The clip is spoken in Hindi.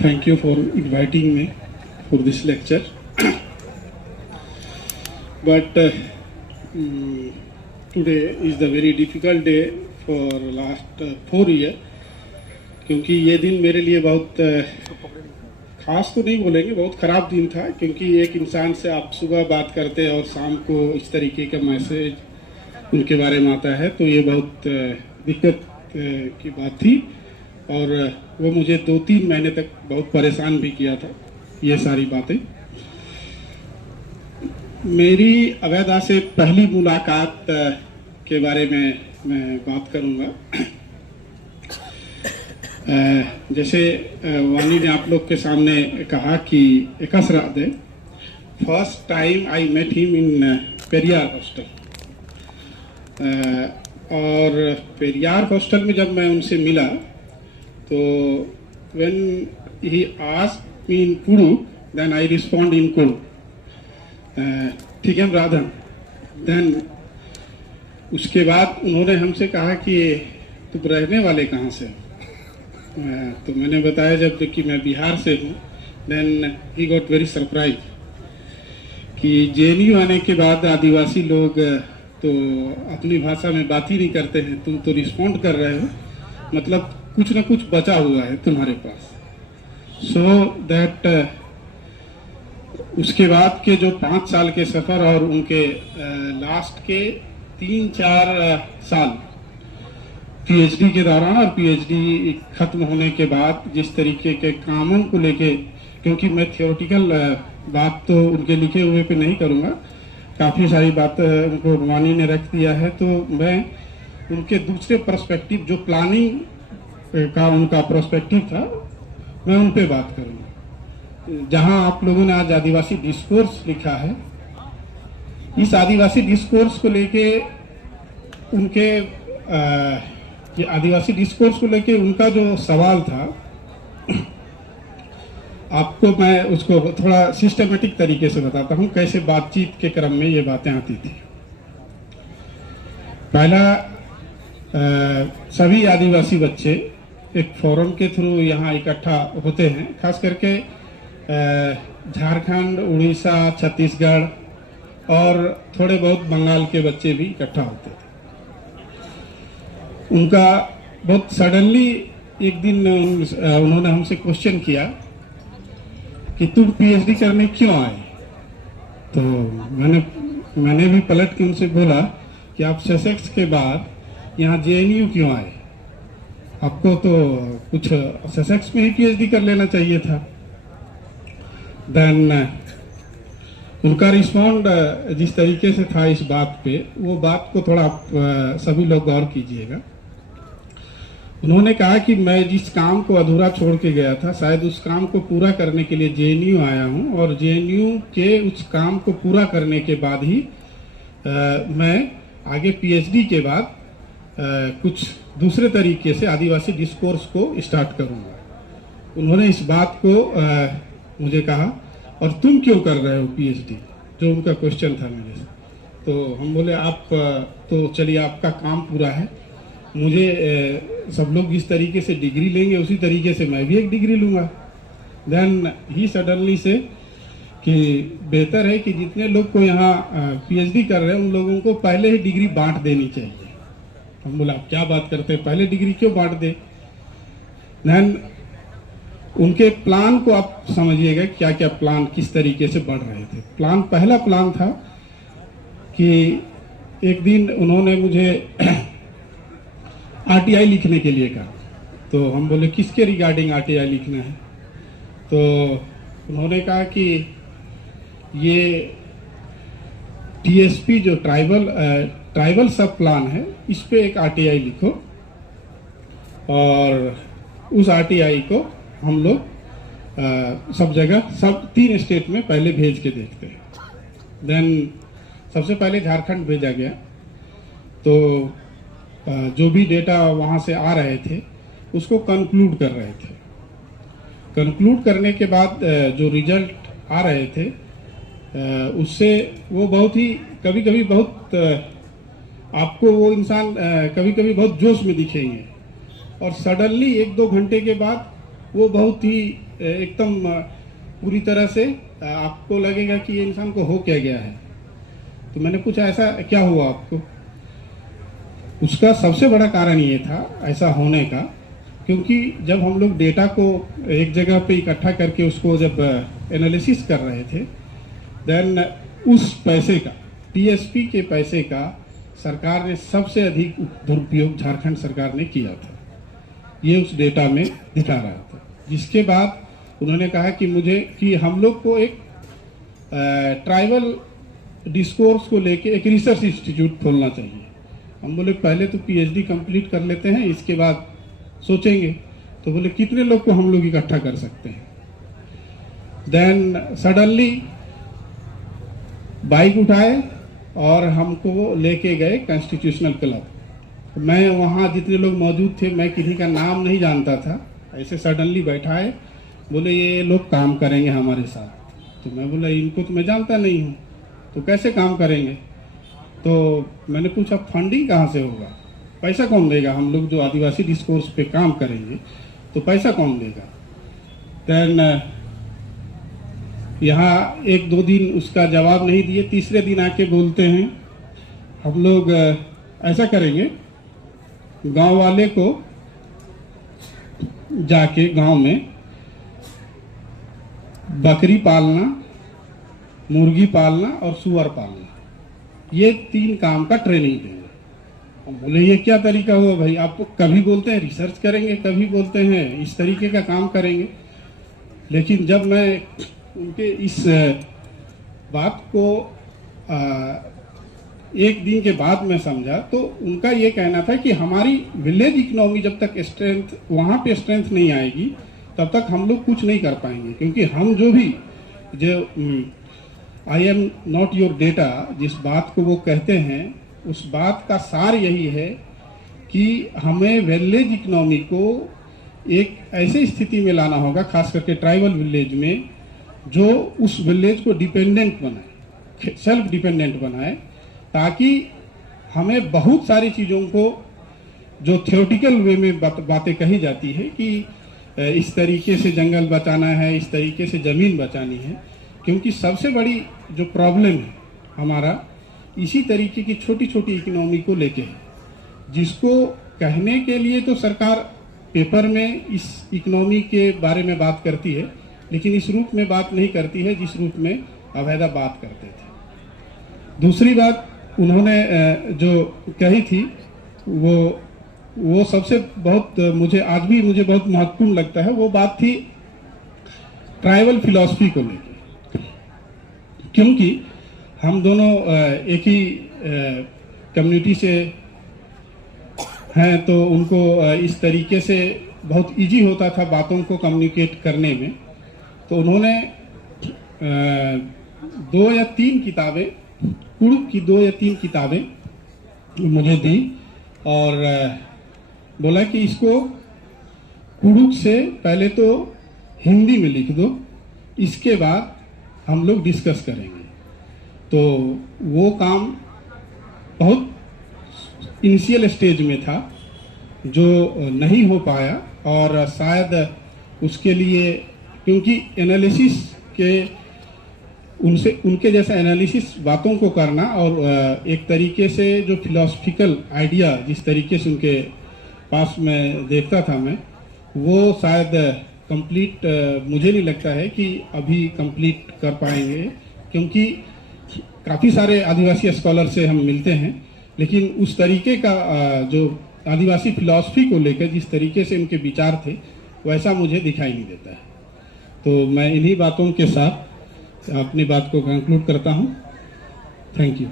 Thank you for inviting me for this lecture. But today is the very difficult day for last 4 years, क्योंकि ये दिन मेरे लिए बहुत खास तो नहीं बोलेंगे, बहुत ख़राब दिन था। क्योंकि एक इंसान से आप सुबह बात करते और शाम को इस तरीके का मैसेज उनके बारे में आता है, तो ये बहुत दिक्कत की बात थी। और वो मुझे 2-3 महीने तक बहुत परेशान भी किया था ये सारी बातें। मेरी अवैधा से पहली मुलाकात के बारे में मैं बात करूंगा। जैसे वानी ने आप लोग के सामने कहा कि एकसरात है, first time I met him in Periyar hostel. और पेरियार हॉस्टल में जब मैं उनसे मिला तो when he asked me in Kudu, then I respond in Kudu. ठीक है राधन। then उसके बाद उन्होंने हमसे कहा कि तुम रहने वाले कहाँ से? तो मैंने बताया जब कि मैं बिहार से हूँ। then he got very surprised कि JNU आने के बाद आदिवासी लोग तो अपनी भाषा में बात ही नहीं करते हैं, तुम तो रिस्पॉन्ड कर रहे हो, मतलब कुछ ना कुछ बचा हुआ है तुम्हारे पास। सो दैट उसके बाद के जो 5 साल के सफ़र और उनके लास्ट के 3-4 साल PhD के दौरान और PhD खत्म होने के बाद जिस तरीके के कामों को लेके, क्योंकि मैं थियोरेटिकल बात तो उनके लिखे हुए पे नहीं करूँगा, काफ़ी सारी बात उनको वानी ने रख दिया है, तो मैं उनके दूसरे पर्सपेक्टिव जो प्लानिंग का उनका पर्सपेक्टिव था, मैं उन पे बात करूँगा। जहाँ आप लोगों ने आज आदिवासी डिस्कोर्स लिखा है, इस आदिवासी डिस्कोर्स को लेके उनके ये आदिवासी डिस्कोर्स को लेके उनका जो सवाल था, आपको मैं उसको थोड़ा सिस्टमेटिक तरीके से बताता हूँ कैसे बातचीत के क्रम में ये बातें आती थी। पहला, सभी आदिवासी बच्चे एक फोरम के थ्रू यहाँ इकट्ठा होते हैं, खास करके झारखंड, उड़ीसा, छत्तीसगढ़ और थोड़े बहुत बंगाल के बच्चे भी इकट्ठा होते थे। उनका बहुत सडनली एक दिन उन्होंने हमसे क्वेश्चन किया कि तुम PhD करने क्यों आए? तो मैंने भी पलट के उनसे बोला कि आप ससेक्स के बाद यहाँ JNU क्यों आए? आपको तो कुछ ससेक्स में ही PhD कर लेना चाहिए था। देन उनका रिस्पॉन्ड जिस तरीके से था इस बात पे, वो बात को थोड़ा सभी लोग गौर कीजिएगा। उन्होंने कहा कि मैं जिस काम को अधूरा छोड़ के गया था, शायद उस काम को पूरा करने के लिए JNU आया हूँ, और JNU के उस काम को पूरा करने के बाद ही मैं आगे PhD के बाद कुछ दूसरे तरीके से आदिवासी डिस्कोर्स को स्टार्ट करूँगा। उन्होंने इस बात को मुझे कहा, और तुम क्यों कर रहे हो PhD, जो उनका क्वेश्चन था मेरे से। तो हम बोले आप तो चलिए आपका काम पूरा है, मुझे सब लोग जिस तरीके से डिग्री लेंगे उसी तरीके से मैं भी एक डिग्री लूँगा। देन ही सडनली से कि बेहतर है कि जितने लोग को यहाँ PhD कर रहे हैं उन लोगों को पहले ही डिग्री बांट देनी चाहिए। हम बोला आप क्या बात करते हैं, पहले डिग्री क्यों बांट दे? देन उनके प्लान को आप समझिएगा, क्या क्या प्लान किस तरीके से बढ़ रहे थे। पहला प्लान था कि एक दिन उन्होंने मुझे RTI लिखने के लिए कहा। तो हम बोले किसके रिगार्डिंग RTI लिखना है? तो उन्होंने कहा कि ये TSP जो ट्राइबल सब प्लान है, इस पे एक RTI लिखो, और उस RTI को हम लोग सब जगह, सब 3 स्टेट में पहले भेज के देखते हैं। देन सबसे पहले झारखंड भेजा गया। तो जो भी डेटा वहाँ से आ रहे थे उसको कंक्लूड कर रहे थे। कंक्लूड करने के बाद जो रिजल्ट आ रहे थे उससे वो बहुत ही कभी कभी बहुत आपको वो इंसान कभी कभी बहुत जोश में दिखेंगे और सडनली 1-2 घंटे के बाद वो बहुत ही एकदम पूरी तरह से आपको लगेगा कि ये इंसान को हो क्या गया है। तो मैंने पूछा ऐसा क्या हुआ आपको। उसका सबसे बड़ा कारण ये था ऐसा होने का, क्योंकि जब हम लोग डेटा को एक जगह पे इकट्ठा करके उसको जब एनालिसिस कर रहे थे, देन उस पैसे का, टीएसपी के पैसे का सरकार ने सबसे अधिक दुरुपयोग झारखंड सरकार ने किया था। ये उस डेटा में दिखा रहा था। जिसके बाद उन्होंने कहा कि हम लोग को एक ट्राइबल डिस्कोर्स को लेके एक रिसर्च इंस्टीट्यूट खोलना चाहिए। हम बोले पहले तो पीएचडी कंप्लीट कर लेते हैं, इसके बाद सोचेंगे। तो बोले कितने लोग को हम लोग इकट्ठा कर सकते हैं। देन सडनली बाइक उठाए और हमको लेके गए कॉन्स्टिट्यूशनल क्लब। मैं वहाँ जितने लोग मौजूद थे, मैं किसी का नाम नहीं जानता था। ऐसे सडनली बैठाए, बोले ये लोग काम करेंगे हमारे साथ। तो मैं बोला इनको तो मैं जानता नहीं हूँ, तो कैसे काम करेंगे। तो मैंने पूछा फंडिंग कहाँ से होगा, पैसा कौन देगा, हम लोग जो आदिवासी डिस्कोर्स पे काम करेंगे तो पैसा कौन देगा। देन यहाँ 1-2 दिन उसका जवाब नहीं दिए। तीसरे दिन आके बोलते हैं हम लोग ऐसा करेंगे, गांव वाले को जाके गांव में बकरी पालना, मुर्गी पालना और सुअर पालना, ये 3 काम का ट्रेनिंग देंगे। हम बोले ये क्या तरीका हुआ भाई, आप कभी बोलते हैं रिसर्च करेंगे, कभी बोलते हैं इस तरीके का काम करेंगे। लेकिन जब मैं उनके इस बात को 1 दिन के बाद में समझा, तो उनका ये कहना था कि हमारी विलेज इकोनॉमी जब तक स्ट्रेंथ, वहाँ पे स्ट्रेंथ नहीं आएगी तब तक हम लोग कुछ नहीं कर पाएंगे। क्योंकि हम जो I am not your data, जिस बात को वो कहते हैं, उस बात का सार यही है कि हमें विलेज इकोनॉमी को एक ऐसी स्थिति में लाना होगा, खास करके ट्राइबल विलेज में, जो उस विलेज को डिपेंडेंट बनाए, सेल्फ डिपेंडेंट बनाए, ताकि हमें बहुत सारी चीज़ों को जो थियोरेटिकल वे में बातें कही जाती है कि इस तरीके से जंगल बचाना है, इस तरीके से ज़मीन बचानी है। क्योंकि सबसे बड़ी जो प्रॉब्लम है हमारा इसी तरीके की छोटी छोटी इकोनॉमी को लेके है, जिसको कहने के लिए तो सरकार पेपर में इस इकोनॉमी के बारे में बात करती है, लेकिन इस रूप में बात नहीं करती है जिस रूप में अवैधा बात करते थे। दूसरी बात उन्होंने जो कही थी वो सबसे बहुत आज भी मुझे बहुत महत्वपूर्ण लगता है। वो बात थी ट्राइबल फिलॉसफी को लेकर। क्योंकि हम दोनों एक ही कम्युनिटी से हैं, तो उनको इस तरीके से बहुत इजी होता था बातों को कम्युनिकेट करने में। तो उन्होंने 2 या 3 किताबें, कुड़ुक की 2 या 3 किताबें मुझे दी और बोला कि इसको कुड़ुक से पहले तो हिंदी में लिख दो, इसके बाद हम लोग डिस्कस करेंगे। तो वो काम बहुत इनिशियल स्टेज में था जो नहीं हो पाया, और शायद उसके लिए, क्योंकि एनालिसिस के उनके जैसा एनालिसिस बातों को करना और एक तरीके से जो फिलोसफिकल आइडिया जिस तरीके से उनके पास में देखता था मैं, वो शायद कंप्लीट मुझे नहीं लगता है कि अभी कंप्लीट कर पाएंगे। क्योंकि काफ़ी सारे आदिवासी स्कॉलर से हम मिलते हैं, लेकिन उस तरीके का जो आदिवासी फिलॉसफी को लेकर जिस तरीके से उनके विचार थे वैसा मुझे दिखाई नहीं देता है। तो मैं इन्हीं बातों के साथ अपनी बात को कंक्लूड करता हूँ। Thank you.